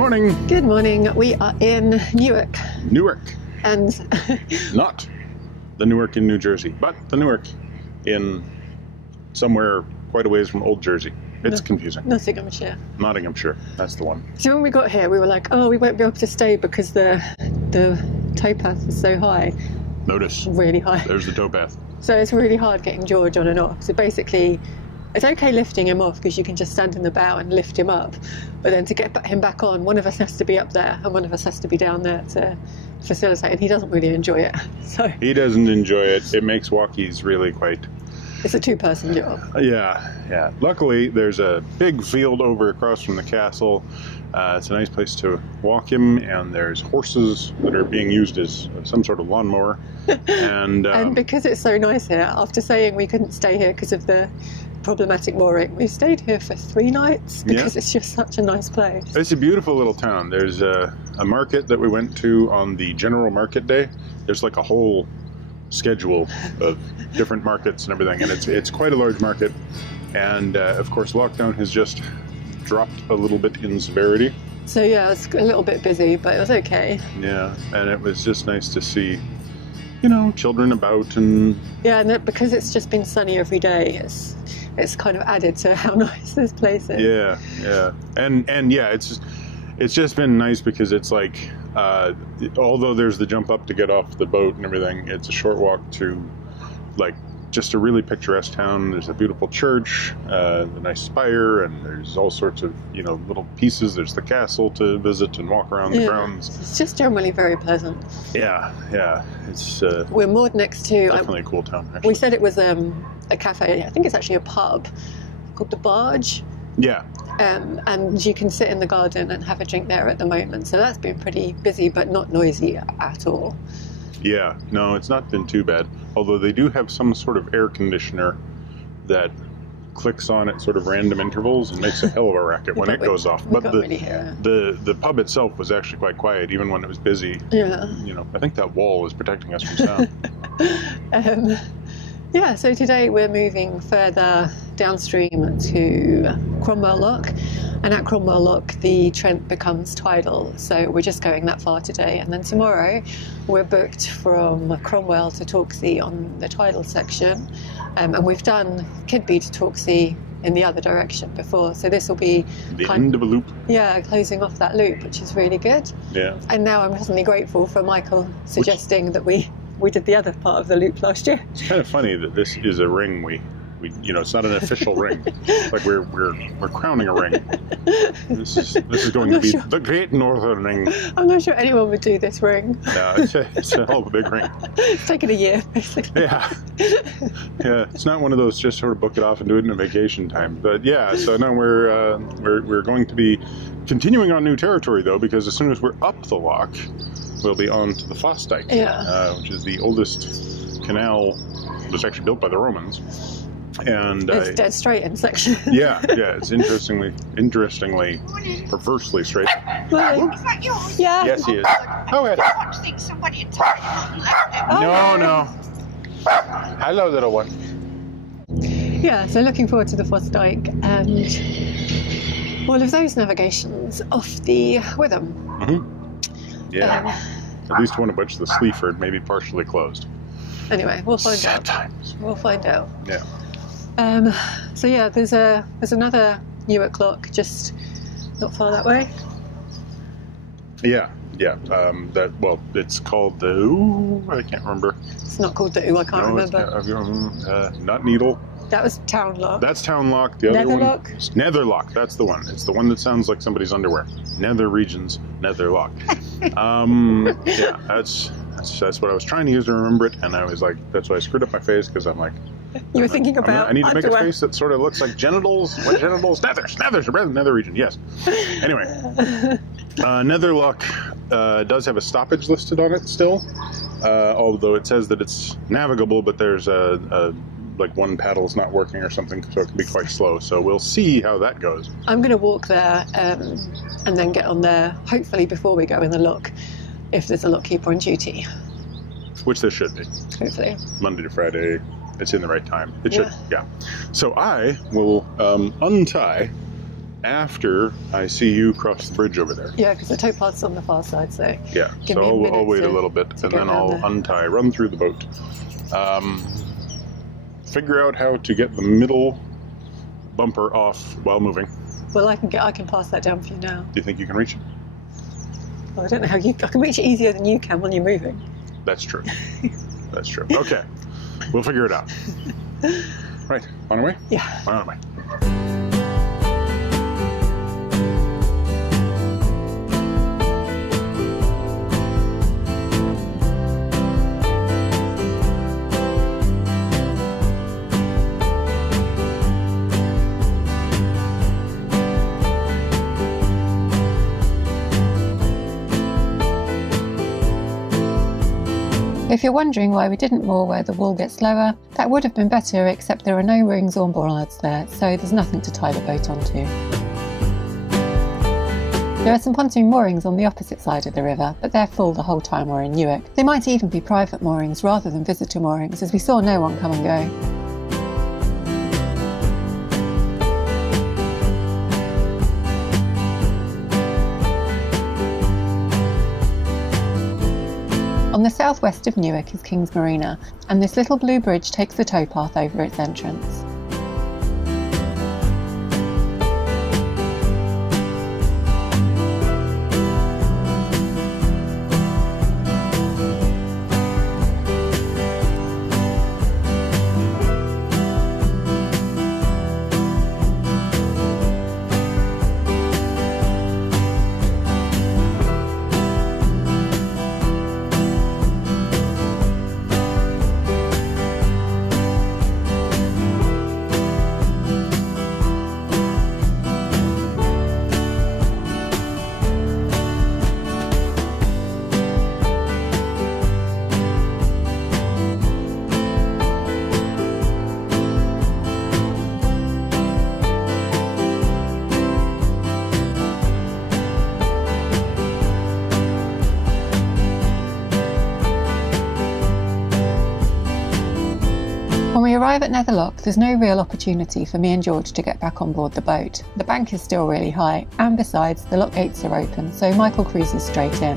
Morning. Good morning. We are in Newark. Newark. And not the Newark in New Jersey, but the Newark in somewhere quite a ways from Old Jersey. It's confusing. Nottinghamshire. Nottinghamshire. That's the one. So when we got here, we were like, oh, we won't be able to stay because the towpath is so high. Notice. Really high. There's the towpath. So it's really hard getting George on and off. So basically, it's okay lifting him off because you can just stand in the bow and lift him up. But then to get him back on, one of us has to be up there and one of us has to be down there to facilitate. And he doesn't really enjoy it. So he doesn't enjoy it. It makes walkies really quite... It's a two-person job. Yeah. Luckily, there's a big field over across from the castle. It's a nice place to walk him, and there's horses that are being used as some sort of lawnmower. And because it's so nice here, after saying we couldn't stay here because of the problematic mooring, we stayed here for 3 nights because it's just such a nice place. It's a beautiful little town. There's a market that we went to on the general market day. There's like a whole schedule of different markets and everything, and it's quite a large market. And of course, lockdown has just dropped a little bit in severity. So yeah, it's a little bit busy, but it was okay. Yeah, and it was just nice to see, you know, children about and... Yeah, and because it's just been sunny every day, it's kind of added to how nice this place is. Yeah. And yeah, it's just been nice because it's like, although there's the jump up to get off the boat and everything, it's a short walk to like just a really picturesque town. There's a beautiful church, a nice spire, and there's all sorts of, you know, little pieces. There's the castle to visit and walk around the grounds. It's just generally very pleasant. Yeah. It's we're moored next to definitely a cool town, actually. We said it was a cafe. I think it's actually a pub called the Barge. Yeah. And you can sit in the garden and have a drink there at the moment. So that's been pretty busy, but not noisy at all. Yeah, no, it's not been too bad. Although they do have some sort of air conditioner that clicks on at sort of random intervals and makes a hell of a racket when it goes off. But the pub itself was actually quite quiet, even when it was busy. Yeah. You know, I think that wall was protecting us from sound. Yeah, so today we're moving further downstream to Cromwell Lock, and at Cromwell Lock the Trent becomes tidal, so we're just going that far today, and then tomorrow we're booked from Cromwell to Torksey on the tidal section, and we've done Kidby to Torksey in the other direction before, so this will be the end of a loop. Yeah, closing off that loop, which is really good. Yeah. And now I'm suddenly grateful for Michael suggesting that we did the other part of the loop last year. It's kind of funny that this is a ring we you know, it's not an official ring. It's like we're crowning a ring. This is going to be the Great Northern Ring. I'm not sure anyone would do this ring. No, it's a hell of a big ring. It's taken a year, basically. Yeah. It's not one of those just sort of book it off and do it in a vacation time. But yeah, so now we're going to be continuing on new territory though, because as soon as we're up the lock, we'll be on to the Fosdyke, which is the oldest canal that's actually built by the Romans. And it's dead straight in section. yeah, it's interestingly, perversely straight. Well, is that yours? Yeah. Yes, he is. Oh, I don't think somebody had tied it and left it. No. Hello, little one. Yeah, so looking forward to the Fosdyke and all of those navigations off the Witham. Mm-hmm. Yeah. At least one of which, the Sleaford, may be partially closed. Anyway, we'll find out. Sometimes. We'll find out. Yeah. So yeah, there's another Newark lock just not far that way. Yeah. It's called I can't remember. It's not called the I can't remember. Not Needle. That was Town Lock. That's Town Lock. The other one, Lock? Nether Lock. That's the one. It's the one that sounds like somebody's underwear. Nether Regions, Nether Lock. Yeah, that's what I was trying to use to remember it, and I was like, that's why I screwed up my face, because I'm like, you were thinking about I need to make underwear. a face that sort of looks like genitals. What genitals? Nether region, yes. Anyway, Nether Lock does have a stoppage listed on it still, although it says that it's navigable, but there's like one paddle's not working or something, so it can be quite slow. So we'll see how that goes. I'm going to walk there and then get on there, hopefully before we go in the lock, if there's a lockkeeper on duty. Which there should be. Hopefully. Monday to Friday, it's in the right time. It should, yeah. So I will untie after I see you cross the bridge over there. Yeah, because the towpath's on the far side, so Yeah, give so me a minute I'll wait to- a little bit, to and get then round I'll there. untie, run through the boat, figure out how to get the middle bumper off while moving. Well, I can pass that down for you now. Do you think you can reach it? Well, I don't know how I can reach it easier than you can when you're moving. That's true. That's true. Okay, we'll figure it out. Right, on our way? Yeah. On our way. If you're wondering why we didn't moor where the wall gets lower, that would have been better, except there are no rings or bollards there, so there's nothing to tie the boat onto. There are some pontoon moorings on the opposite side of the river, but they're full the whole time we're in Newark. They might even be private moorings rather than visitor moorings, as we saw no one come and go. On the southwest of Newark is King's Marina, and this little blue bridge takes the towpath over its entrance. When we arrive at Netherlock, there's no real opportunity for me and George to get back on board the boat. The bank is still really high, and besides, the lock gates are open, so Michael cruises straight in.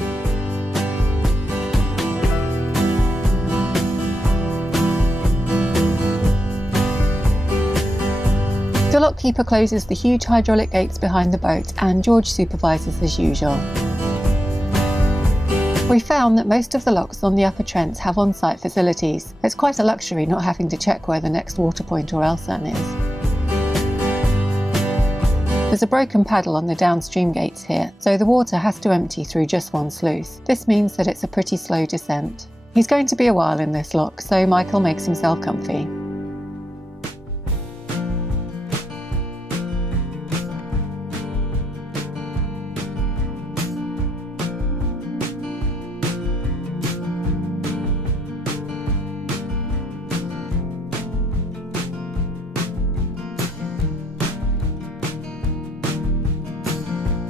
The lockkeeper closes the huge hydraulic gates behind the boat, and George supervises as usual. We found that most of the locks on the Upper Trent have on-site facilities. It's quite a luxury not having to check where the next water point or Eelson is. There's a broken paddle on the downstream gates here, so the water has to empty through just one sluice. This means that it's a pretty slow descent. He's going to be a while in this lock, so Michael makes himself comfy.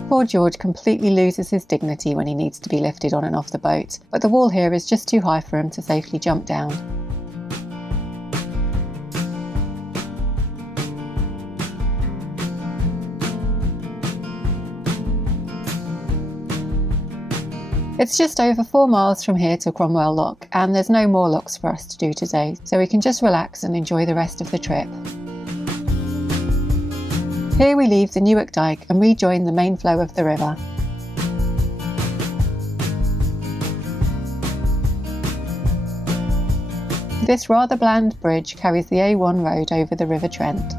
Poor George completely loses his dignity when he needs to be lifted on and off the boat, but the wall here is just too high for him to safely jump down. It's just over 4 miles from here to Cromwell Lock, and there's no more locks for us to do today, so we can just relax and enjoy the rest of the trip. Here we leave the Newark Dyke and rejoin the main flow of the river. This rather bland bridge carries the A1 road over the River Trent.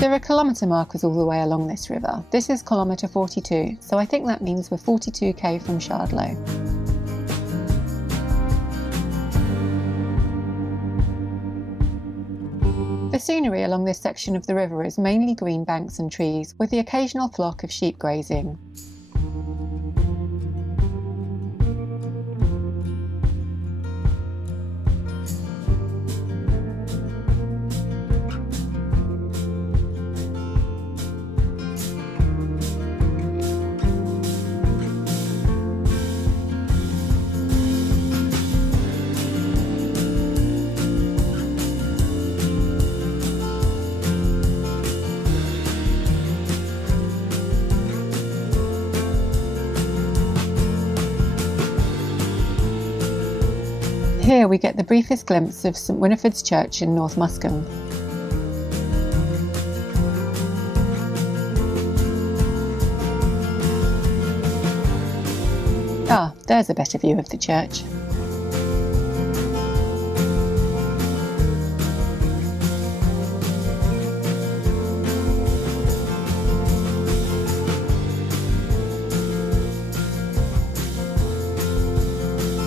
There are kilometre markers all the way along this river. This is kilometre 42, so I think that means we're 42k from Shardlow. The scenery along this section of the river is mainly green banks and trees, with the occasional flock of sheep grazing. Here we get the briefest glimpse of St Winifred's Church in North Muscombe. Ah, there's a better view of the church.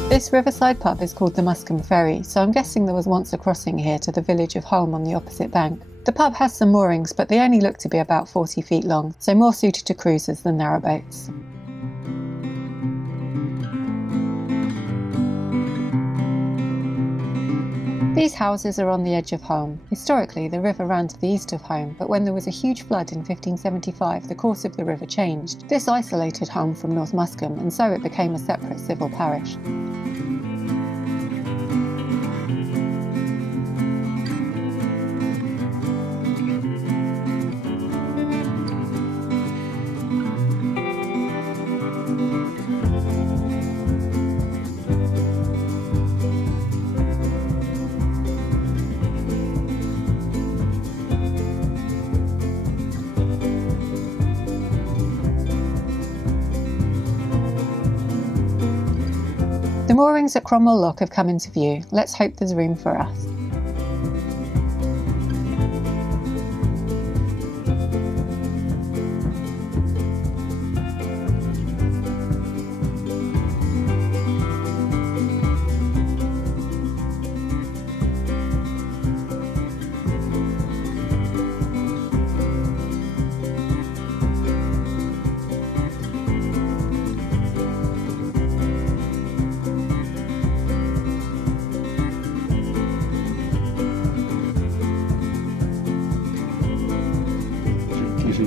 This riverside pub is called the Muscombe Ferry, so I'm guessing there was once a crossing here to the village of Holme on the opposite bank. The pub has some moorings, but they only look to be about 40 feet long, so more suited to cruisers than narrowboats. These houses are on the edge of Holme. Historically, the river ran to the east of Holme, but when there was a huge flood in 1575, the course of the river changed. This isolated Holme from North Muscombe, and so it became a separate civil parish. The moorings at Cromwell Lock have come into view. Let's hope there's room for us.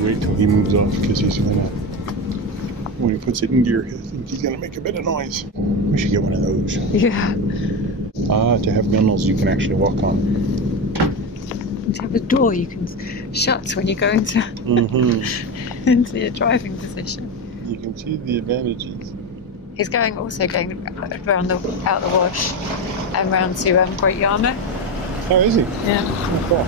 Wait till he moves off because he's gonna, when he puts it in gear, I think he's gonna make a bit of noise. We should get one of those. Yeah. To have gunnels you can actually walk on. And to have a door you can shut when you go into, into your driving position. You can see the advantages. He's also going around out the wash and round to Great Yarmouth. Oh, is he? Yeah. Oh, cool.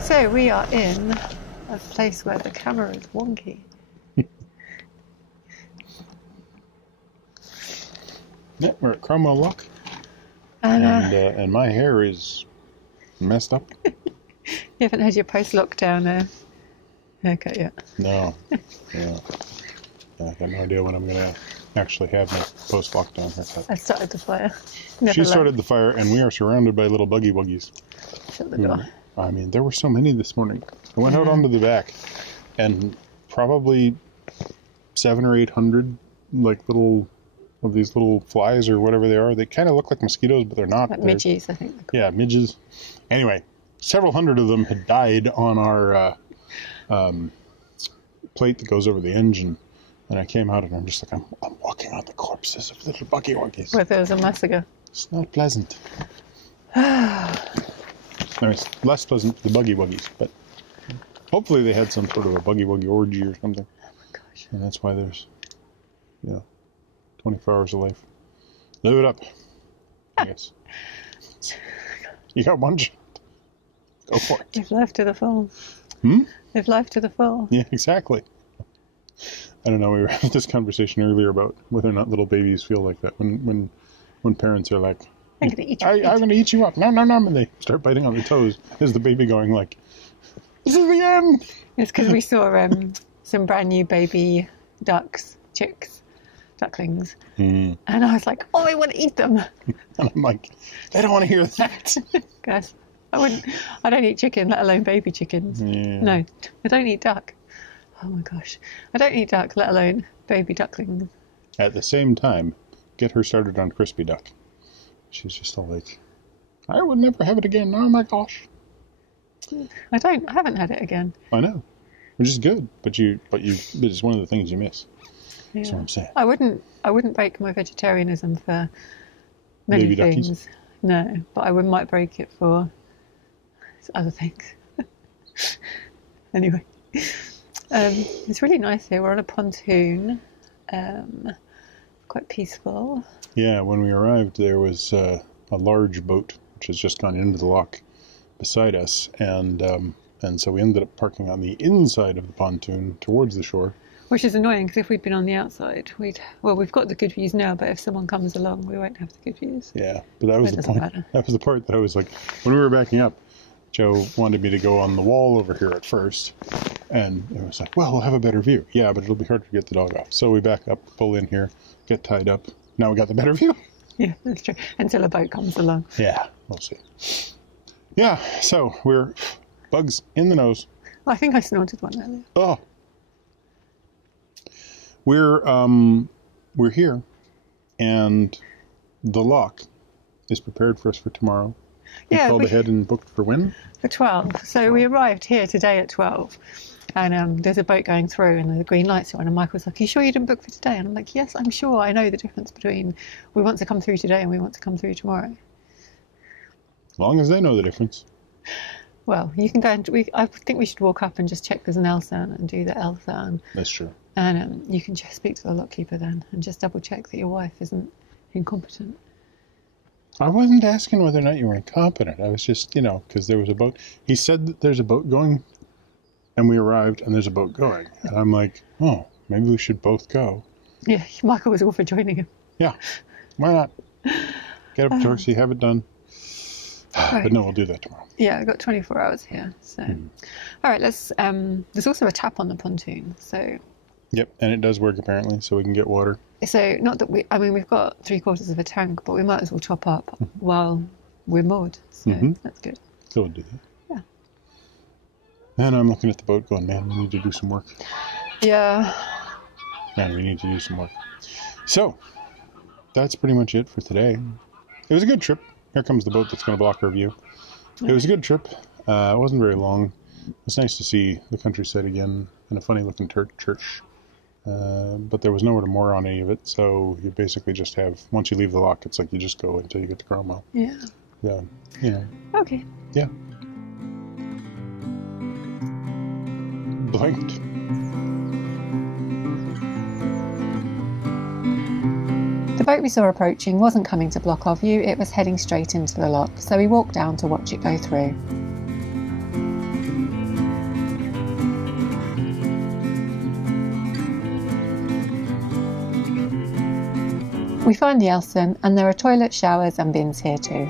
So we are in a place where the camera is wonky. Yeah, we're at Cromwell Lock, and my hair is messed up. You haven't had your post-lockdown haircut yet? No. Yeah. I have no idea when I'm going to actually have my post-lockdown haircut. I started the fire. She started the fire, and we are surrounded by little buggy wuggies. Shut the door. I mean, there were so many this morning. I went out onto the back, and probably 700 or 800 like little of these little flies or whatever they are. They kind of look like mosquitoes, but they're not. Like midges, I think. Yeah, midges. Anyway, several hundred of them had died on our plate that goes over the engine. And I came out and I'm just like, I'm walking on the corpses of little buggy wuggies. Well, there was a massacre. It's not pleasant. I mean, it's less pleasant for the buggy wuggies, but hopefully they had some sort of a buggy wuggy orgy or something. Oh my gosh. And that's why there's, 24 hours of life. Live it up, I guess. You got one shot. Go for it. Live life to the full. Live life to the full. Yeah, exactly. I don't know, we were having this conversation earlier about whether or not little babies feel like that. When when parents are like, I'm going to eat you. I'm going to eat you up. No, no, no. And they start biting on their toes. Is the baby going like, this is the end? It's because we saw some brand new baby ducklings. And I was like, oh, I want to eat them. And I'm like, I don't want to hear that. Guys, I don't eat chicken, let alone baby chickens. Yeah. No, I don't eat duck. Oh my gosh. I don't eat duck, let alone baby ducklings. At the same time, get her started on crispy duck. She's just all like, I would never have it again. Oh my gosh. I haven't had it again. I know. Which is good, but it's one of the things you miss. Yeah. That's what I'm saying. I wouldn't break my vegetarianism for many Baby things. duckies? No, but I might break it for other things. Anyway, it's really nice here. We're on a pontoon, quite peaceful. Yeah, when we arrived, there was a large boat which has just gone into the lock beside us, and so we ended up parking on the inside of the pontoon towards the shore. Which is annoying because if we'd been on the outside, we've got the good views now, but if someone comes along, we won't have the good views. Yeah, but that was the point. Matter. That was the part that I was like, when we were backing up, Joe wanted me to go on the wall over here at first, and it was like, well, we'll have a better view. Yeah, but it'll be hard to get the dog off. So we back up, pull in here, get tied up. Now we got the better view. Yeah, that's true. Until a boat comes along. Yeah, we'll see. Yeah, so we're bugs in the nose. I think I snorted one earlier. Oh. We're here, and the lock is prepared for us for tomorrow. We called ahead and booked for when? For 12. So we arrived here today at 12, and there's a boat going through, and the green lights are on, and Michael's like, are you sure you didn't book for today? And I'm like, yes, I'm sure. I know the difference between we want to come through today and we want to come through tomorrow. As long as they know the difference. Well, you can go and I think we should walk up and just check there's an Eelson and do the Eelson. That's true. And you can just speak to the lockkeeper then and just double check that your wife isn't incompetent. I wasn't asking whether or not you were incompetent. I was just, because there was a boat. He said that there's a boat going, and we arrived, and there's a boat going. And I'm like, oh, maybe we should both go. Yeah, Michael was all for joining him. Yeah, why not? Get up, Torxie, have it done. Right. But no, we'll do that tomorrow. Yeah, I've got 24 hours here. So, All right, let's. There's also a tap on the pontoon, so. Yep, and it does work apparently, so we can get water. So not that we've got 3/4 of a tank, but we might as well top up while we're moored. So that's good. So we'll do that. Yeah. And I'm looking at the boat going, man, we need to do some work. Yeah. Man, we need to do some work. So, that's pretty much it for today. It was a good trip. Here comes the boat that's going to block our view. It was a good trip. It wasn't very long. It was nice to see the countryside again and a funny looking church. But there was nowhere to moor on any of it, so you basically just have, once you leave the lock, it's like you just go until you get to Cromwell. Yeah. Yeah, Okay. Yeah. Blanked. The boat we saw approaching wasn't coming to block our view, it was heading straight into the lock, so we walked down to watch it go through. We find the Eelson, and there are toilets, showers and bins here too.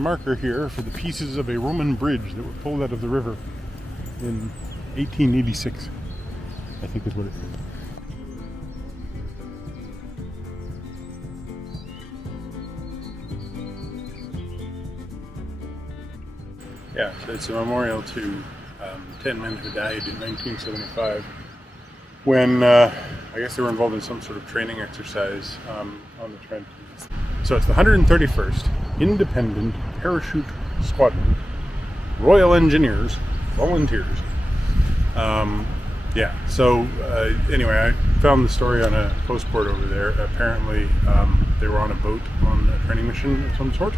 Marker here for the pieces of a Roman bridge that were pulled out of the river in 1886, I think is what it is. Yeah, so it's a memorial to 10 men who died in 1975 when I guess they were involved in some sort of training exercise on the Trent. So it's the 131st Independent Parachute Squadron, Royal Engineers, Volunteers. Yeah, so anyway, I found the story on a postboard over there. Apparently they were on a boat on a training mission of some sort,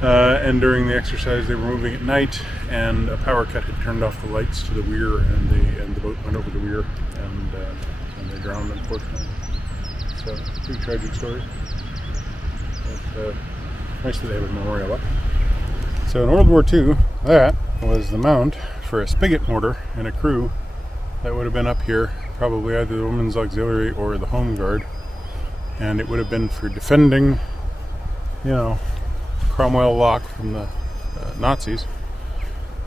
and during the exercise they were moving at night, and a power cut had turned off the lights to the weir, and the boat went over the weir, and they drowned, unfortunately. So, pretty tragic story. But nice that they have a memorial up. So in World War II, that was the mount for a spigot mortar and a crew that would have been up here, probably either the Women's Auxiliary or the Home Guard, and it would have been for defending, you know, Cromwell Lock from the Nazis.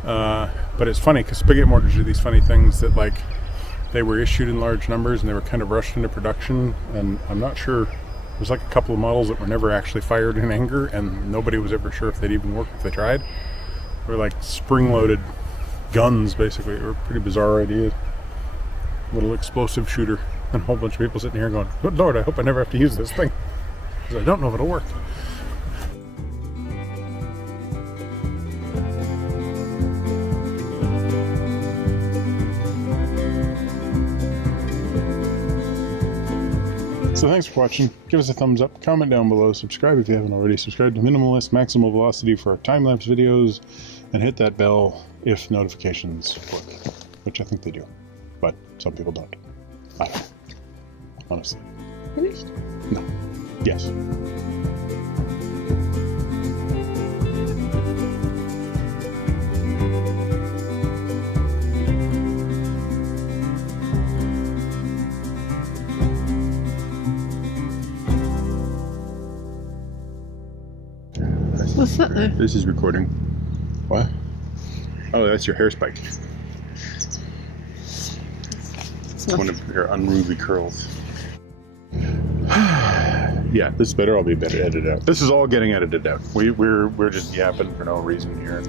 But it's funny because spigot mortars are these funny things that, like, they were issued in large numbers and they were kind of rushed into production, and I'm not sure, there's like a couple of models that were never actually fired in anger, and nobody was ever sure if they'd even work if they tried. They were like spring-loaded guns, basically. They were pretty bizarre ideas. Little explosive shooter, and a whole bunch of people sitting here going, good Lord, I hope I never have to use this thing, because I don't know if it'll work. So thanks for watching. Give us a thumbs up, comment down below, subscribe if you haven't already, subscribe to Minimalist Maximal Velocity for our time-lapse videos, and hit that bell if notifications work, which I think they do, but some people don't. I don't know. Honestly. Finished? No. Yes. What's that though? This is recording. What? Oh, that's your hair spike. It's one of your unruly curls. Yeah, this is better. I'll be better edited out. This is all getting edited out. We're just yapping for no reason here.